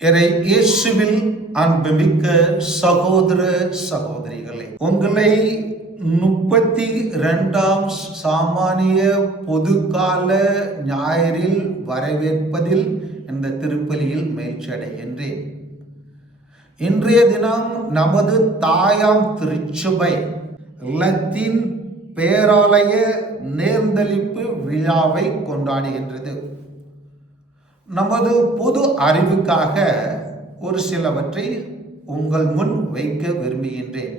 இறை இயேசுவில் அன்புமிக்க சகோதர சகோதரிகளே உங்களை முப்பத்தி இரண்டாம் சாமானிய பொதுக்கால ஞாயிறில் வரவேற்பதில் இந்த திருப்பலியில் மகிழ்ச்சி அடைகின்றேன். இன்றைய தினம் நமது தாயாம் திருச்சபை லத்தீன் பேராலய நேர்ந்தளிப்பு விழாவை கொண்டாடுகின்றது. நமது பொது அறிவுக்காக ஒரு சிலவற்றை உங்கள் முன் வைக்க விரும்புகின்றேன்.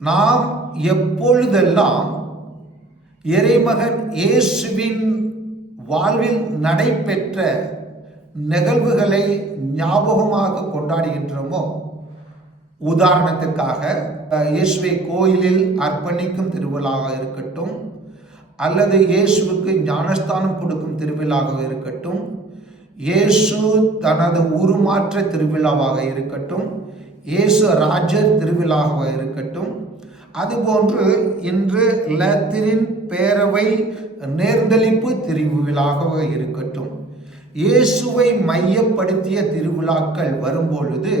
நாம் எப்பொழுதெல்லாம் இறைமகன் இயேசுவின் வாழ்வில் நடைபெற்ற நிகழ்வுகளை ஞாபகமாக கொண்டாடுகின்றோமோ? உதாரணத்துக்காக இயேசுவை கோயிலில் அர்ப்பணிக்கும் திருவிழாவாக இருக்கட்டும் அல்லது இயேசுவுக்கு ஞானஸ்தானம் கொடுக்கும் திருவிழாவாக இருக்கட்டும் இயேசு தனது உருமாற்ற திருவிழாவாக இருக்கட்டும் இயேசு ராஜர் திருவிழாவாக இருக்கட்டும் அதுபோன்று இன்று லத்தீனின் பேரவை நேர்ந்தளிப்பு திருவிழாவாக இருக்கட்டும். இயேசுவை மையப்படுத்திய திருவிழாக்கள் வரும்பொழுது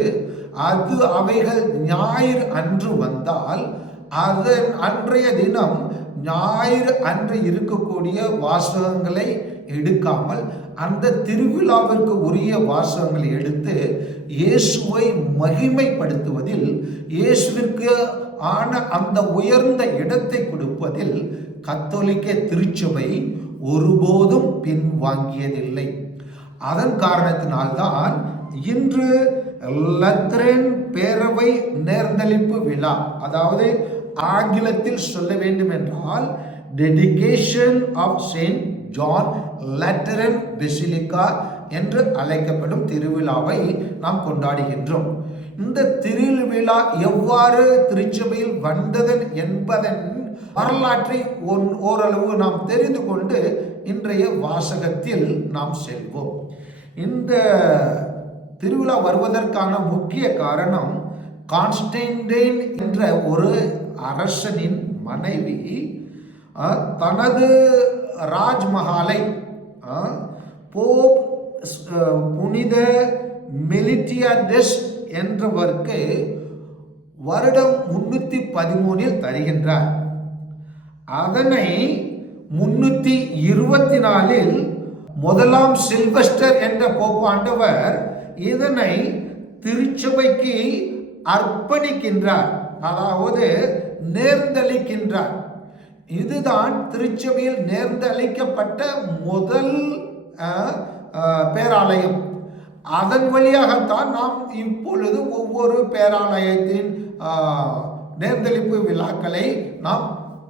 அது அவைகள் ஞாயிறு அன்று வந்தால் அதன் அன்றைய தினம் ஞாயிறு அன்று இருக்கக்கூடிய வாசகங்களை எடுக்காமல் அந்த திருவிழாவிற்கு உரிய வாசகங்களை எடுத்து இயேசுவை மகிமைப்படுத்துவதில் இயேசுவிற்கு ஆன அந்த உயர்ந்த இடத்தை கொடுப்பதில் கத்தோலிக்க திருச்சபை ஒருபோதும் பின்வாங்கியதில்லை. அதன் காரணத்தினால்தான் இன்று லத்ரன் பேரவை நேர்ந்தளிப்பு விழா அதாவது ஆங்கிலத்தில் சொல்ல வேண்டும் என்றால் dedication of Saint John Lateran basilica என்று அழைக்கப்படும் திருவிழாவை நாம் கொண்டாடுகின்றோம். இந்த திருவிழா எவ்வாறு திருச்சபையில் வந்ததன் என்பதன் வரலாற்றை ஒன்- ஓரளவு நாம் தெரிந்து கொண்டு இன்றைய வாசகத்தில் நாம் செல்வோம். இந்த திருவிழா வருவதற்கான முக்கிய காரணம் கான்ஸ்டன்டைன் என்ற ஒரு அரசனின் மனைவி தனது ராஜ்மஹாலை போப் புனித மெலிட்டியாடெஸ் என்றவருக்கு வருடம் முன்னூத்தி பதிமூணில் தருகின்றார். அதனை முன்னூத்தி இருபத்தி நாலில் முதலாம் சில்வஸ்டர் என்ற போப்பாண்டவர் இதனை திருச்சபைக்கு அர்ப்பணிக்கின்றார். அதாவது நேர்ந்தளிக்கின்றார். இதுதான் திருச்சபையில் நேர்ந்தளிக்கப்பட்ட முதல் பேராலயம். அதன் வழியாகத்தான் நாம் இப்பொழுது ஒவ்வொரு பேராலயத்தின் நேர்ந்தளிப்பு விழாக்களை நாம்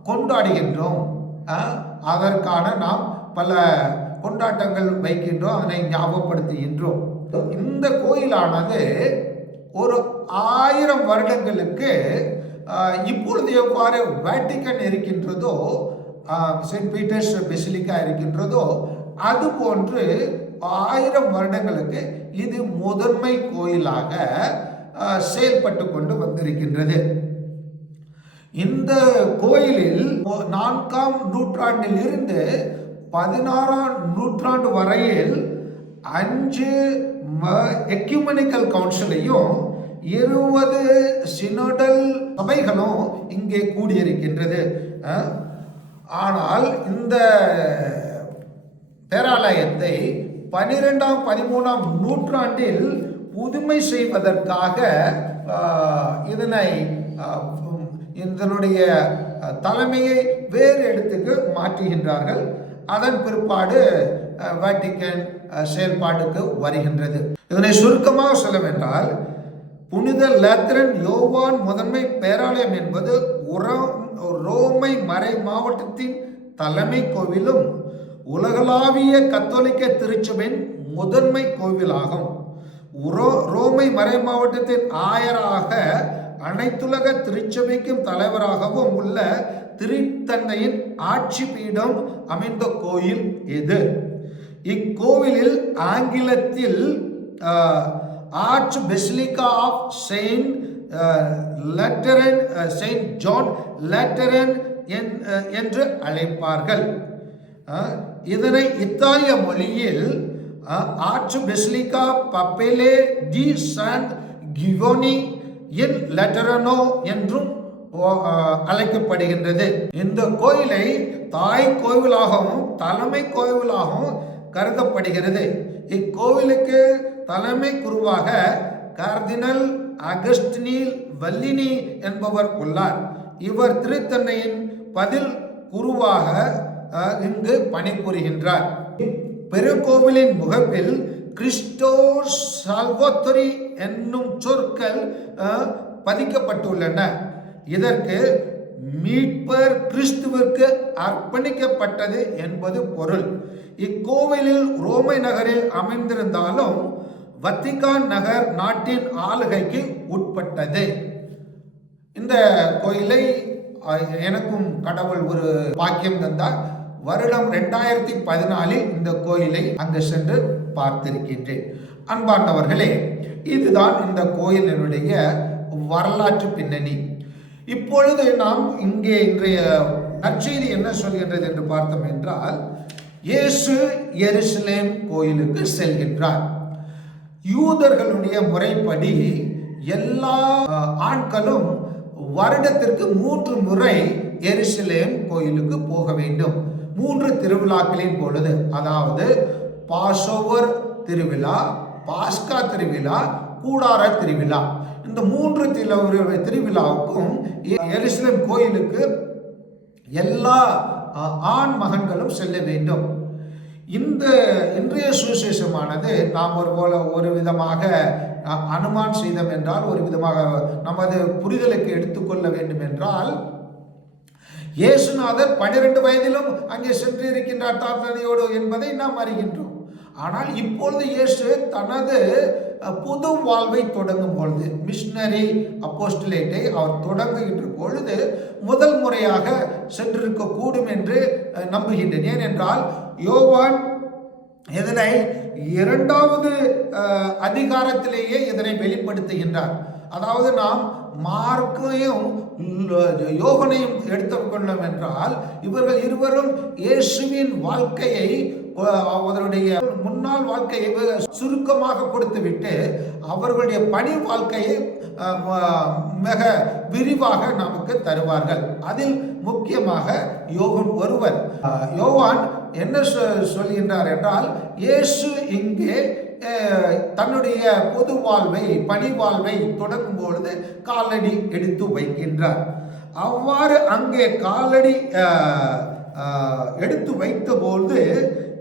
கொண்டாடுகின்றோம். அதற்கான நாம் பல கொண்டாட்டங்கள் வைக்கின்றோம் அதனை ஞாபகப்படுத்துகின்றோம். இந்த கோயிலானது ஒரு ஆயிரம் வருடங்களுக்கு இப்பொழுது எவ்வாறு வேட்டிக்கன் இருக்கின்றதோ செயின்ட் பீட்டர்ஸ் பெசிலிக்கா இருக்கின்றதோ அது போன்று ஆயிரம் வருடங்களுக்கு இது முதன்மை கோயிலாக செயல்பட்டு கொண்டு வந்திருக்கின்றது. இந்த கோயிலில் நான்காம் நூற்றாண்டில் இருந்து பதினாறாம் நூற்றாண்டு வரையில் அஞ்சு எக்யூமனிக்கல் கவுன்சிலையும் இருபது சினோடல் சபைகளும் இங்கே கூடியிருக்கின்றது. ஆனால் இந்த பேராலயத்தை பனிரெண்டாம் பதிமூணாம் நூற்றாண்டில் புதுமை செய்வதற்காக இதனை இதனுடைய தலைமையை வேறு இடத்துக்கு மாற்றுகின்றார்கள். அதன் பிற்பாடு வேட்டிக்கன் செயல்பாட்டுக்கு வருகின்றது. இதனை சுருக்கமாக சொல்லவென்றால் புனித லேத்திரன் யோவான் முதன்மை பேராலயம் என்பது ரோமை மறை மாவட்டத்தின் தலைமை கோவிலும் உலகளாவிய கத்தோலிக்க திருச்சபையின் முதன்மை கோவிலாகும். உரோ- ரோமை மறை மாவட்டத்தின் ஆயராக அனைத்துலக திருச்சபைக்கும் தலைவராகவும் உள்ள திருத்தந்தையின் ஆட்சி பீடம் அமைந்த கோயில் இது. இக்கோவிலில் ஆங்கிலத்தில் arch basilica of Saint Lateran Saint John Lateran என்று அழைப்பார்கள். இதனை இத்தாலிய மொழியில் ஆர்ச் பெஸ்லிகா பப்பேலே டி சாண்ட் கிவோனி இன் லெட்டரனோ என்றும் அழைக்கப்படுகின்றது. இந்த கோயிலை தாய் கோவிலாகவும் தலைமை கோவிலாகவும் கருதப்படுகிறது. இக்கோவிலுக்கு தலைமை குருவாக கார்தினல் அகஸ்டினில் வல்லினி என்பவர் உள்ளார். இவர் திருத்தன்னையின் பதில் குருவாக இங்கு பணிபுரிகின்றார். பெருங்கோவிலின் முகப்பில் கிறிஸ்டோ சால்வோத்தரி என்னும் சொற்கள் பதிக்கப்பட்டுள்ளன. இதற்கு மீட்பர் கிறிஸ்துவிற்கு அர்ப்பணிக்கப்பட்டது என்பது பொருள். இக்கோவிலில் ரோமை நகரில் அமைந்திருந்தாலும் வத்திகான் நகர் நாட்டின் ஆளுகைக்கு உட்பட்டது. இந்த கோயிலை எனக்கும் கடவுள் ஒரு பாக்கியம் தந்தார். வருடம் ரெண்டாயிரத்தி பதினாலில் இந்த கோயிலை அங்கு சென்று பார்த்திருக்கின்றேன். அன்பாண்டவர்களே இதுதான் இந்த கோயிலினுடைய வரலாற்று பின்னணி. இப்பொழுது நாம் இங்கே இன்றைய நற்செய்தி என்ன சொல்கின்றது என்று பார்த்தோம் என்றால் இயேசு எருசலேம் கோயிலுக்கு செல்கின்றார். யூதர்களுடைய முறைப்படி எல்லா ஆட்களும் வருடத்திற்கு மூன்று முறை எருசலேம் கோயிலுக்கு போக வேண்டும். மூன்று திருவிழாக்களின் பொழுது அதாவது பாசோவர் திருவிழா பாஸ்கா திருவிழா கூடார திருவிழா. இந்த மூன்று திரு- திருவிழாவுக்கும் எ- எருசலேம் கோயிலுக்கு எல்லா ஆண் மகன்களும் செல்ல வேண்டும். இந்த இன்றைய சுவிசேஷமானது நாம் ஒரு போல ஒரு விதமாக அனுமான் செய்தம் என்றால் ஒரு விதமாக நமது புரிதலுக்கு எடுத்துக்கொள்ள வேண்டும் என்றால் இயேசுநாதர் பன்னிரண்டு வயதிலும் அங்கே சென்று இருக்கின்றார் தாத்தனையோடு என்பதை நாம் அறிகின்றோம். ஆனால் இப்பொழுது இயேசு தனது புது வாழ்வை தொடங்கும் பொழுது மிஷினரி அப்போஸ்டலேட்டை அவர் தொடங்குகின்ற பொழுது முதல் முறையாக சென்றிருக்க கூடும் என்று நம்புகின்றேன். ஏனென்றால் யோவான் இதனை இரண்டாவது அதிகாரத்திலேயே இதனை வெளிப்படுத்துகின்றார். அதாவது நாம் மார்க்கையும் யோகனையும் எடுத்துக்கொள்ளோம் என்றால் இவர்கள் இருவரும் இயேசுவின் வாழ்க்கையை அவருடைய முன்னாள் வாழ்க்கையை வெ- சுருக்கமாக கொடுத்துவிட்டு அவர்களுடைய பணி வாழ்க்கையை மிக விரிவாக நமக்கு தருவார்கள். அதில் முக்கியமாக யோகன் ஒருவர். யோவான் என்ன சொ- சொல்கின்றார் என்றால் இயேசு இங்கே அஹ், தன்னுடைய பொது வாழ்வை பணி வாழ்வை தொடங்கும் பொழுது காலடி எடுத்து வைக்கின்றார். அவ்வாறு அங்கே காலடி அஹ், அஹ், எடுத்து வைத்தபோது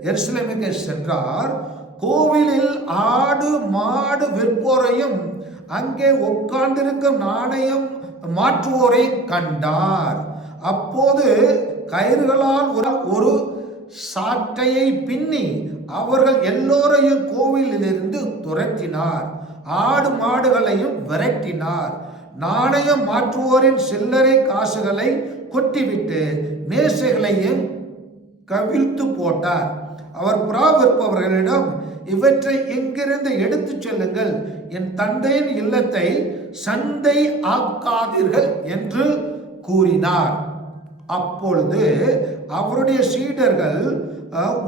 எருசலேமுக்கு சென்றார். கோவிலில் ஆடு மாடு விற்போரையும் அங்கே உட்கார்ந்திருக்கும் நாணயம் மாற்றுவோரை கண்டார். அப்போது கயிறுகளால் ஒரு சாட்டையை பின்னி அவர்கள் எல்லோரையும் கோவிலிலிருந்து துரத்தினார். ஆடு மாடுகளையும் விரட்டினார். நாணயம் மாற்றுவோரின் சில்லறை காசுகளை கொட்டிவிட்டு மேசைகளையும் கவிழ்த்து போட்டார். அவர் புறா விற்பவர்களிடம் இவற்றை இங்கிருந்து எடுத்துச் செல்லுங்கள்? என் தந்தையின் இல்லத்தை சந்தை ஆக்காதீர்கள் என்று கூறினார். அப்பொழுது அவருடைய சீடர்கள்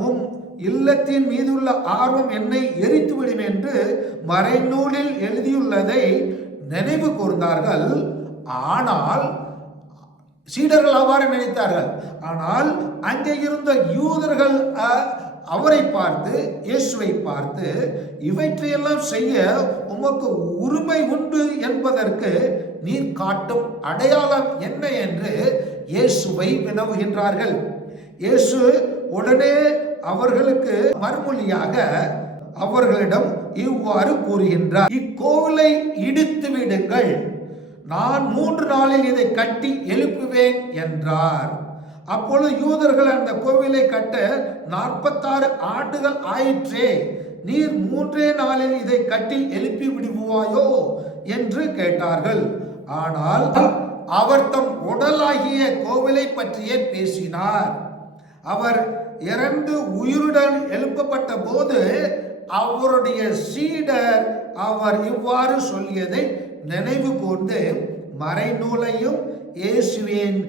உம் இல்லத்தின் மீதுள்ள ஆர்வம் என்னை எரித்துவிடும் என்று மறைநூலில் எழுதியுள்ளதை நினைவு கூர்ந்தார்கள். ஆனால் சீடர்கள் அவ்வாறு நினைத்தார்கள். ஆனால் அங்கே இருந்த யூதர்கள் அவரை பார்த்து இயேசுவை பார்த்து இவற்றையெல்லாம் செய்ய உமக்கு உரிமை உண்டு என்பதற்கு நீர் காட்டும் அடையாளம் என்ன? என்று இயேசுவை வினவுகின்றார்கள். இயேசு உடனே அவர்களுக்கு மறுமொழியாக அவர்களிடம் இவ்வாறு கூறுகின்றார் இக்கோவிலை இடித்து விடுங்கள். நான் மூன்று நாளில் இதை கட்டி எழுப்புவேன் என்றார். அப்பொழுது யூதர்கள் அந்த கோவிலை கட்ட நாற்பத்தாறு ஆண்டுகள் ஆயிற்றே நீர் மூன்றே நாளில் இதை கட்டி எழுப்பி விடுவாயோ என்று கேட்டார்கள். ஆனால் அவர் தம் உடலாகிய கோவிலை பற்றியே பேசினார். அவர் இறந்து உயிருடன் எழுப்பப்பட்ட போது அவருடைய சீடர் அவர் இவ்வாறு சொல்லியதை நினைவு கூர்ந்து மறைநூலையும் இயேசுவின்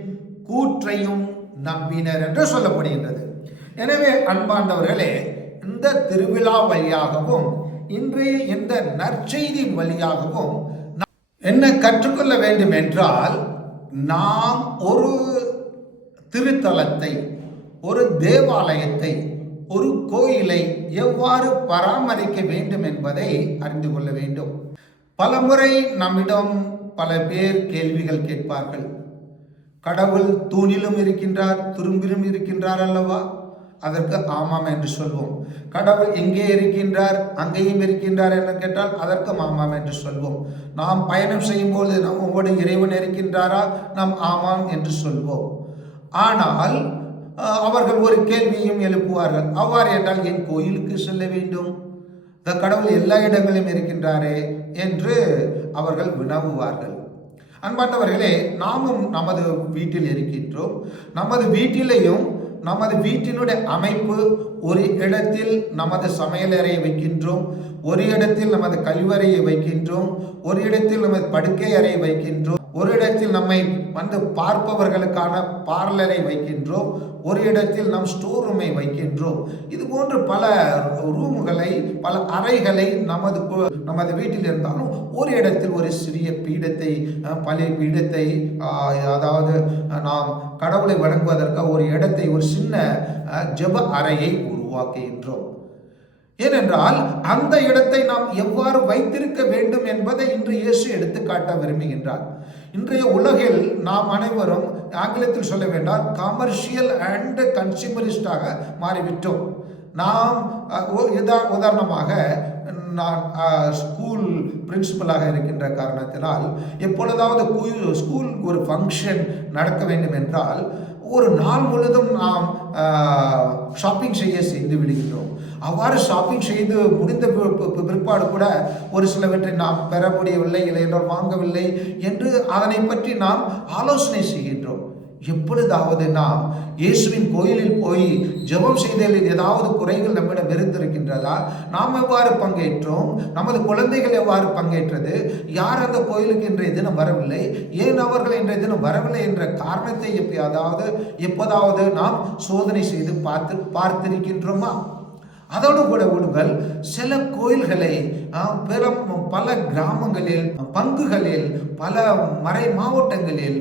கூற்றையும் நம்பினர் என்று சொல்லப்படுகின்றது. எனவே அன்பாண்டவர்களே இந்த திருவிழா வழியாகவும் இன்றைய இந்த நற்செய்தியின் வழியாகவும் நாம் என்ன கற்றுக்கொள்ள வேண்டும் என்றால் நாம் ஒரு திருத்தலத்தை ஒரு தேவாலயத்தை ஒரு கோயிலை எவ்வாறு பராமரிக்க வேண்டும் என்பதை அறிந்து கொள்ள வேண்டும். பலமுறை நம்மிடம் பல பேர் கேள்விகள் கேட்பார்கள். கடவுள் தூணிலும் இருக்கின்றார் துரும்பிலும் இருக்கின்றார் அல்லவா? அதற்கு ஆமாம் என்று சொல்வோம். கடவுள் எங்கே இருக்கின்றார் அங்கேயும் இருக்கின்றார் என்று கேட்டால் அதற்கும் ஆமாம் என்று சொல்வோம். நாம் பயணம் செய்யும்போது நம்மோடு இறைவன் இருக்கின்றாரா? நாம் ஆமாம் என்று சொல்வோம். ஆனால் அவர்கள் ஒரு கேள்வியும் எழுப்புவார்கள். அவ்வாறு என்றால் என் கோயிலுக்கு செல்ல வேண்டும். இந்த கடவுள் எல்லா இடங்களிலும் இருக்கின்றாரே என்று அவர்கள் வினவுவார்கள். அன்பாண்டவர்களே நாமும் நமது வீட்டில் இருக்கின்றோம். நமது வீட்டிலேயும் நமது வீட்டினுடைய அமைப்பு ஒரு இடத்தில் நமது சமையலறையை வைக்கின்றோம். ஒரு இடத்தில் நமது கழிவறையை வைக்கின்றோம். ஒரு இடத்தில் நமது படுக்கை அறையை வைக்கின்றோம். ஒரு இடத்தில் நம்மை வந்து பார்ப்பவர்களுக்கான பார்லரை வைக்கின்றோம். ஒரு இடத்தில் நம் ஸ்டோர் ரூமை வைக்கின்றோம். இது போன்று பல ரூம்களை பல அறைகளை நமது நமது வீட்டில் இருந்தாலும் ஒரு இடத்தில் ஒரு சிறிய பீடத்தை பழைய பீடத்தை அதாவது நாம் கடவுளை வழங்குவதற்காக ஒரு இடத்தை ஒரு சின்ன ஜப ஜெப அறையை உருவாக்குகின்றோம். ஏனென்றால் அந்த இடத்தை நாம் எவ்வாறு வைத்திருக்க வேண்டும் என்பதை இன்று இயேசு எடுத்துக்காட்ட விரும்புகின்றார். இன்றைய உலகில் நாம் அனைவரும் ஆங்கிலத்தில் சொல்ல வேண்டாம் கமர்ஷியல் அண்ட் கன்சியூமரிஸ்டாக மாறிவிட்டோம். நாம் உதாரணமாக நான் ஸ்கூல் பிரின்சிபலாக இருக்கின்ற காரணத்தினால் எப்பொழுதாவது ஸ்கூல் ஒரு ஃபங்க்ஷன் நடக்க வேண்டும் என்றால் ஒரு நாள் முழுதும் நாம் ஷாப்பிங் செய்ய செய்து விடுகின்றோம். அவ்வாறு ஷாப்பிங் செய்து முடிந்த பிற்பாடு கூட ஒரு சிலவற்றை நாம் பெற முடியவில்லை இல்லை என்றால் வாங்கவில்லை என்று அதனை பற்றி நாம் ஆலோசனை செய்கின்றோம். எப்பொழுதாவது நாம் இயேசுவின் கோயிலில் போய் ஜெபம் செய்ததில் ஏதாவது குறைகள் நம்மிடம் இருந்திருக்கின்றதா? நாம் எவ்வாறு பங்கேற்றோம்? நமது குழந்தைகள் எவ்வாறு பங்கேற்றது? யார் அந்த கோயிலுக்கு இன்றைய தினம் வரவில்லை? ஏன் அவர்கள் இன்றைய தினம் வரவில்லை என்ற காரணத்தை எப்பயாவது எப்போதாவது நாம் சோதனை செய்து பார்த்து பார்த்திருக்கின்றோமா? அதோடு கூட விடுங்கள் சில கோயில்களை பிற பல கிராமங்களில் பங்குகளில் பல மறை மாவட்டங்களில்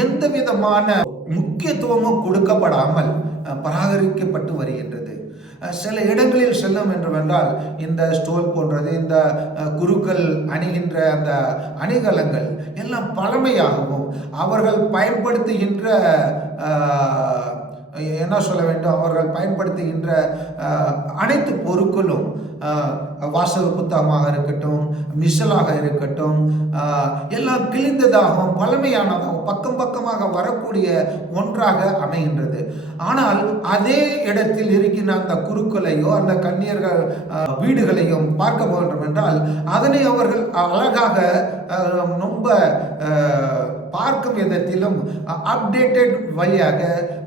எந்த விதமான முக்கியத்துவமும் கொடுக்கப்படாமல் ஆ, பராமரிக்கப்பட்டு வருகின்றது. சில இடங்களில் செல்லும் என்றுவென்றால் இந்த ஸ்டோல் போன்றது இந்த குருக்கள் அணிகின்ற அந்த அணிகலங்கள் எல்லாம் பழமையாகவும் அவர்கள் பயன்படுத்துகின்ற என்ன சொல்ல வேண்டும்? அவர்கள் பயன்படுத்துகின்ற அனைத்து பொருட்களும் வாசக புத்தகமாக இருக்கட்டும் மிஷலாக இருக்கட்டும் எல்லாம் கிழிந்ததாகவும் பழமையானதாகவும் பக்கம் பக்கமாக வரக்கூடிய ஒன்றாக அமைகின்றது. ஆனால் அதே இடத்தில் இருக்கின்ற அந்த குருக்களையோ அந்த கன்னியர்கள் வீடுகளையும் பார்க்க வேண்டும் என்றால் அதனை அவர்கள் அழகாக ரொம்ப பார்க்கும் விதத்திலும் அப்டேட்டட் வழியாக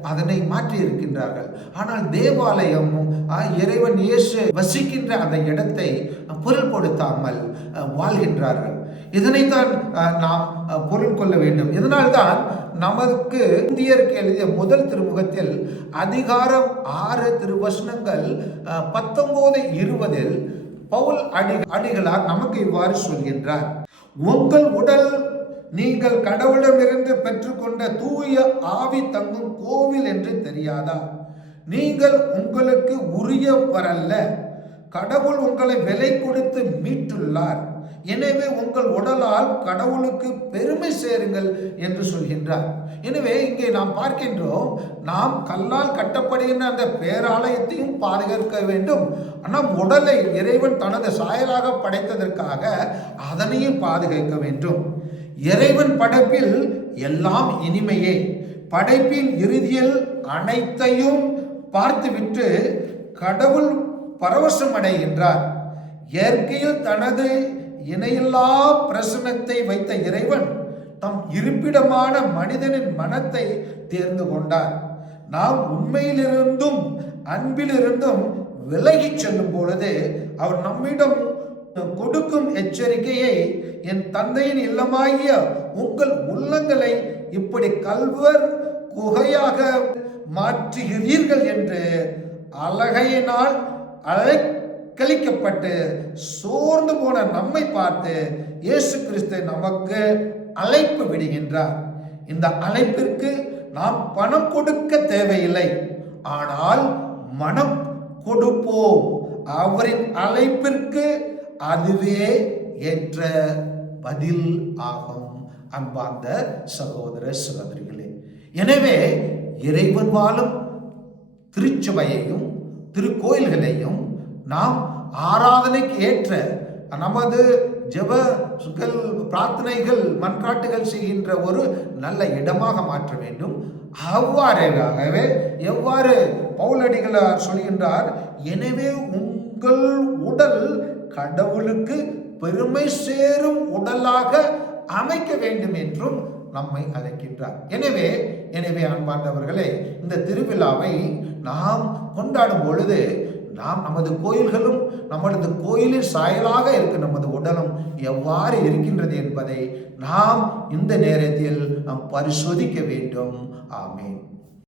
அதனை மாற்றி இருக்கின்றார்கள் ஆனால் தேவாலயம் இறைவன் இயேசு வசிக்கின்ற அந்த இடத்தை பொருள்படுத்தாமல் வாழ்கின்றார்கள். இதனைத்தான் அஹ், நாம் பொருள் கொள்ள வேண்டும். இதனால்தான் நமக்கு இந்தியருக்கு எழுதிய முதல் திருமுகத்தில் அதிகாரம் ஆறு திருவசனங்கள் அஹ், பத்தொன்பது இருபதில் பவுல் அடி அடிகளார் நமக்கு இவ்வாறு சொல்கின்றார். உங்கள் உடல் நீங்கள் கடவுளிடமிருந்து பெற்றுக்கொண்ட தூய ஆவி தங்கும் கோவில் என்று தெரியாதா? நீங்கள் உங்களுக்கு உரியவரல்ல. கடவுள் உங்களை விலை கொடுத்து மீட்டுள்ளார். எனவே உங்கள் உடலால் கடவுளுக்கு பெருமை சேருங்கள் என்று சொல்கின்றார். எனவே இங்கே நாம் பார்க்கின்றோம் நாம் கல்லால் கட்டப்படுகின்ற அந்த பேராலயத்தையும் பாதுகாக்க வேண்டும். ஆனால் உடலை இறைவன் தனது சாயலாக படைத்ததற்காக அதனையும் பாதுகாக்க வேண்டும். இறைவன் படைப்பில் எல்லாம் இனிமையே. படைப்பின் இறுதியில் அனைத்தையும் பார்த்துவிட்டு கடவுள் பரவசம் அடைகின்றார் இயற்கையில் தனது இணையில்லா பிரசனத்தை வைத்த இறைவன் தம் இருப்பிடமான மனிதனின் மனத்தை தேர்ந்து கொண்டார். நாம் உண்மையிலிருந்தும் அன்பிலிருந்தும் விலகிச் செல்லும் பொழுது அவர் நம்மிடம் கொடுக்கும் எச்சரிக்கையை என் தந்தையின் இல்லமாகிய உங்கள் உள்ளங்களை இப்படி கல்வர் குகையாக மாற்றுகிறீர்கள் என்று அழகையினால் அழைக்கழிக்கப்பட்டு சோர்ந்து போன நம்மை பார்த்து இயேசு கிறிஸ்து நமக்கு அழைப்பு விடுகின்றார். இந்த அழைப்பிற்கு நாம் பணம் கொடுக்க தேவையில்லை. ஆனால் மனம் கொடுப்போம். அவரின் அழைப்பிற்கு அதுவே ஏற்ற பதில் ஆகும். அன்பார்ந்த சகோதர சகோதரிகளே எனவே இறைவன் வாழும் திருச்சபையையும் திருக்கோயில்களையும் நாம் ஆராதனைக்கு ஏற்ற நமது சுகல் பிரார்த்தனைகள் மன்றாட்டுகள் செய்கின்ற ஒரு நல்ல இடமாக மாற்ற வேண்டும். அவ்வாறாகவே எவ்வாறு பவுலடிகளார் சொல்கின்றார் எனவே உங்கள் உடல் கடவுளுக்கு பெருமை சேரும் உடலாக அமைக்க வேண்டும் என்றும் நம்மை அழைக்கின்றார். எனவே எனவே அன்பாண்டவர்களே இந்த திருவிழாவை நாம் கொண்டாடும் பொழுது நாம் நமது கோயில்களும் நமது கோயிலின் சாயலாக இருக்க நமது உடலும் எவ்வாறு இருக்கின்றது என்பதை நாம் இந்த நேரத்தில் நாம் பரிசோதிக்க வேண்டும். ஆமேன்.